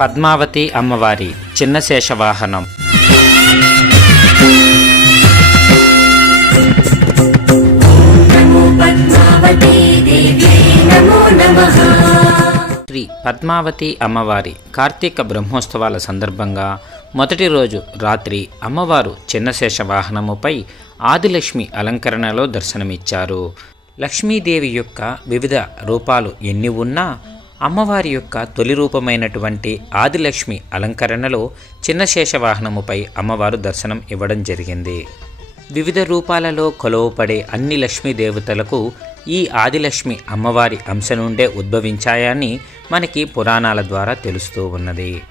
పద్మావతి అమ్మవారి చిన్న శేషవాహనం. శ్రీ పద్మావతి అమ్మవారి కార్తీక బ్రహ్మోత్సవాల సందర్భంగా మొదటి రోజు రాత్రి అమ్మవారు చిన్న శేషవాహనముపై ఆదిలక్ష్మి అలంకరణలో దర్శనమిచ్చారు. లక్ష్మీదేవి యొక్క వివిధ రూపాలు ఎన్ని ఉన్నా అమ్మవారి యొక్క తొలి రూపమైనటువంటి ఆదిలక్ష్మి అలంకరణలో చిన్న శేషవాహనముపై అమ్మవారు దర్శనం ఇవ్వడం జరిగింది. వివిధ రూపాలలో కొలువపడే అన్ని లక్ష్మీదేవతలకు ఈ ఆదిలక్ష్మి అమ్మవారి అంశ నుండే ఉద్భవించాయని మనకి పురాణాల ద్వారా తెలుస్తూ ఉన్నది.